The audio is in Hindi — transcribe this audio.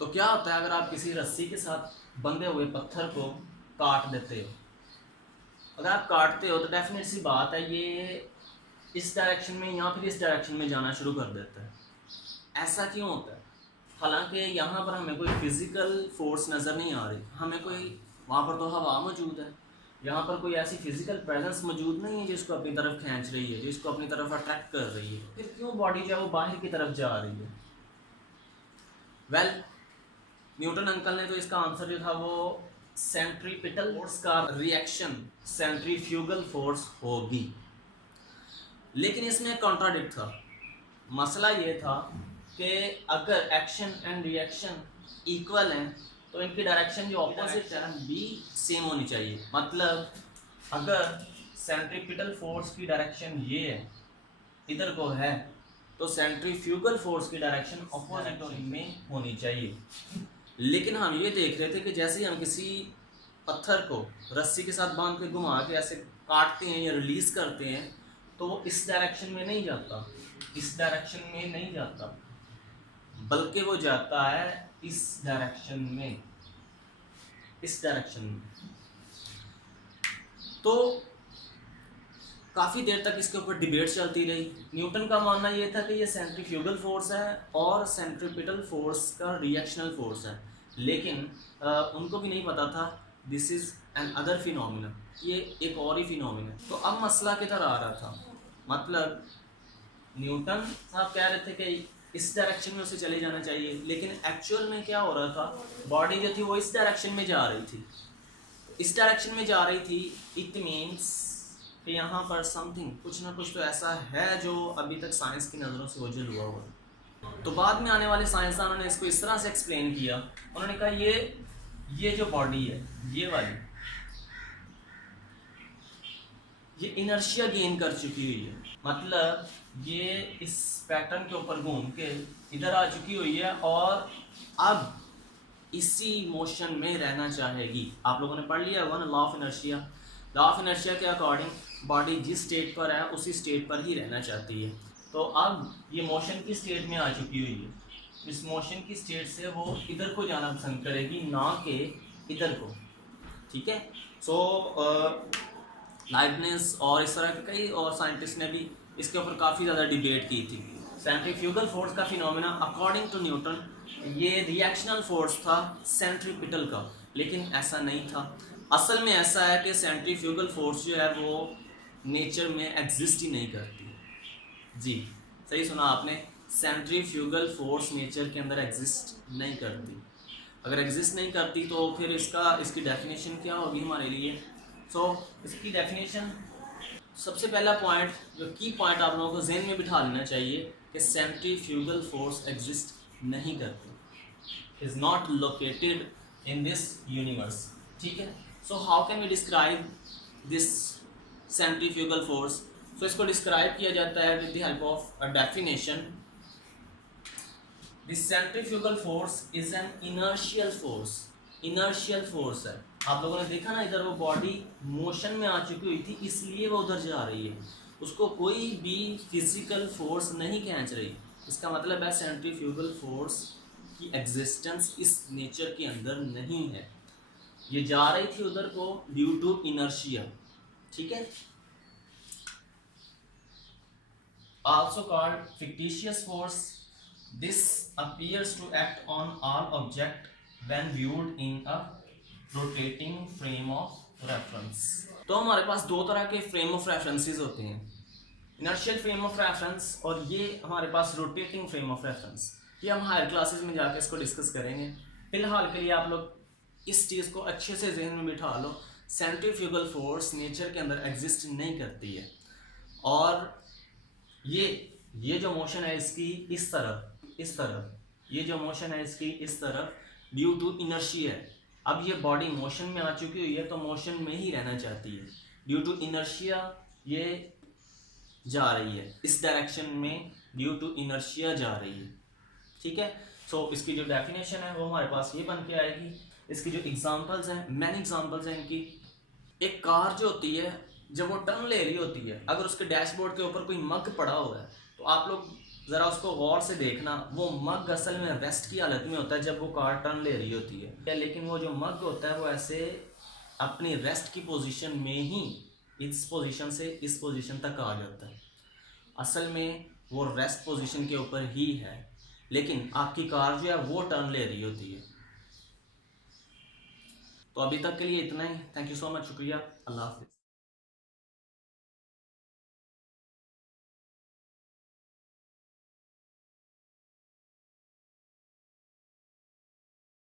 तो क्या होता है अगर आप किसी रस्सी के साथ बंधे हुए पत्थर को काट देते हो, अगर आप काटते हो तो डेफिनेट सी बात है ये इस डायरेक्शन में या फिर इस डायरेक्शन में जाना शुरू कर देता है। ऐसा क्यों होता है? हालांकि यहाँ पर हमें कोई फिजिकल फोर्स नज़र नहीं आ रही, हमें कोई वहाँ पर तो हवा मौजूद है, यहाँ पर कोई ऐसी फिजिकल प्रेजेंस मौजूद नहीं है जिसको अपनी तरफ खींच रही है, जिसको अपनी तरफ अट्रैक्ट कर रही है। फिर क्यों बॉडी जो है वो बाहर की तरफ जा रही है? वेल, न्यूटन अंकल ने तो इसका आंसर जो था वो सेंट्रीपिटल फोर्स का रिएक्शन सेंट्रीफ्यूगल फोर्स होगी। लेकिन इसमें कॉन्ट्राडिक्ट था। मसला ये था कि अगर एक्शन एंड रिएक्शन इक्वल हैं तो इनकी डायरेक्शन जो ऑपोजिट है भी सेम होनी चाहिए। मतलब अगर सेंट्रीपिटल फोर्स की डायरेक्शन ये है, इधर को है, तो सेंट्रीफ्यूगल फोर्स की डायरेक्शन ऑपोजिट में होनी चाहिए। लेकिन हम ये देख रहे थे कि जैसे ही हम किसी पत्थर को रस्सी के साथ बांध के घुमा के ऐसे काटते हैं या रिलीज करते हैं तो वो इस डायरेक्शन में नहीं जाता, इस डायरेक्शन में नहीं जाता, बल्कि वो जाता है इस डायरेक्शन में, इस डायरेक्शन में। तो काफ़ी देर तक इसके ऊपर डिबेट चलती रही। न्यूटन का मानना ये था कि ये सेंट्रीफ्यूगल फोर्स है और सेंट्रीपिटल फोर्स का रिएक्शनल फोर्स है, लेकिन उनको भी नहीं पता था this is an other phenomena, ये एक और ही फिनोमिना। तो अब मसला किधर आ रहा था? मतलब न्यूटन साहब कह रहे थे कि इस डायरेक्शन में उसे चले जाना चाहिए, लेकिन एक्चुअल में क्या हो रहा था, बॉडी जो थी वो इस डायरेक्शन में जा रही थी। इस डायरेक्शन में जा रही थी, इट मीन्स कि यहाँ पर समथिंग, कुछ ना कुछ तो ऐसा है जो अभी तक साइंस की नज़रों से ओझल हुआ हुआ। तो बाद में आने वाले साइंसदानों ने इसको इस तरह से एक्सप्लेन किया, उन्होंने कहा ये जो बॉडी है, ये वाली, ये इनर्शिया गेन कर चुकी हुई है। मतलब ये इस पैटर्न के ऊपर घूम के इधर आ चुकी हुई है और अब इसी मोशन में रहना चाहेगी। आप लोगों ने पढ़ लिया होगा ना law of inertia. Law of inertia के अकॉर्डिंग बॉडी जिस स्टेट पर है उसी स्टेट पर ही रहना चाहती है। तो अब ये मोशन की स्टेट में आ चुकी हुई है, इस मोशन की स्टेट से वो इधर को जाना पसंद करेगी, ना कि इधर को। ठीक है। सो लाइबनिज और इस तरह के कई और साइंटिस्ट ने भी इसके ऊपर काफ़ी ज़्यादा डिबेट की थी। सेंट्रीफ्यूगल फोर्स का फिनोमेना अकॉर्डिंग टू न्यूटन ये रिएक्शनल फोर्स था सेंट्रीपिटल का, लेकिन ऐसा नहीं था। असल में ऐसा है कि सेंट्रीफ्यूगल फोर्स जो है वो नेचर में एग्जिस्ट ही नहीं करती। जी सही सुना आपने, सेंट्रीफ्यूगल फोर्स नेचर के अंदर एग्जिस्ट नहीं करती। अगर एग्जिस्ट नहीं करती तो फिर इसकी डेफिनेशन क्या होगी हमारे लिए? इसकी डेफिनेशन, सबसे पहला पॉइंट, जो की पॉइंट आप लोगों को जहन में बिठा लेना चाहिए कि सेंट्रीफ्यूगल फोर्स एग्जिस्ट नहीं करती, is not located in this universe. ठीक है। So how can we describe this centrifugal force? इसको डिस्क्राइब किया जाता है with the help of a definition. This centrifugal force is an inertial force. Inertial force है। आप लोगों ने देखा ना, इधर वो बॉडी मोशन में आ चुकी हुई थी इसलिए वो उधर जा रही है, उसको कोई भी फिजिकल फोर्स नहीं खींच रही। इसका मतलब है सेंट्रीफ्यूगल फोर्स की एग्जिस्टेंस इस नेचर के अंदर नहीं है, ये जा रही थी उधर को ड्यू टू इनर्शिया। ठीक है। Also called fictitious force, this appears to act on all object when viewed in a rotating frame of reference. तो हमारे पास दो तरह के फ्रेम ऑफ रेफरेंसेस होते हैं, इनर्शियल फ्रेम ऑफ रेफरेंस और ये हमारे पास रोटेटिंग फ्रेम ऑफ रेफरेंस। ये हम हायर क्लासेस में जाकर इसको डिस्कस करेंगे। फिलहाल के लिए आप लोग इस चीज़ को अच्छे से जहन में बिठा लो, सेंट्रीफ्यूगल फोर्स नेचर के अंदर एग्जिस्ट नहीं करती है और ये जो मोशन है इसकी इस तरफ, ये जो मोशन है इसकी इस तरफ ड्यू टू इनर्शिया है। अब ये बॉडी मोशन में आ चुकी हुई है तो मोशन में ही रहना चाहती है, ड्यू टू इनर्शिया ये जा रही है इस डायरेक्शन में, ड्यू टू इनर्शिया जा रही है। ठीक है। इसकी जो डेफिनेशन है वो हमारे पास ये बन के आएगी। इसकी जो एग्जांपल्स हैं, मैनी एग्जांपल्स हैं इनकी। एक कार जो होती है जब वो टर्न ले रही होती है, अगर उसके डैशबोर्ड के ऊपर कोई मग पड़ा हुआ है तो आप लोग ज़रा उसको गौर से देखना, वो मग असल में रेस्ट की हालत में होता है जब वो कार टर्न ले रही होती है, लेकिन वो जो मग होता है वो ऐसे अपनी रेस्ट की पोजीशन में ही इस पोजीशन से इस पोजीशन तक आ जाता है। असल में वो रेस्ट पोजीशन के ऊपर ही है, लेकिन आपकी कार जो है वो टर्न ले रही होती है। तो अभी तक के लिए इतना ही। थैंक यू सो मच, शुक्रिया, अल्लाह हाफिज़।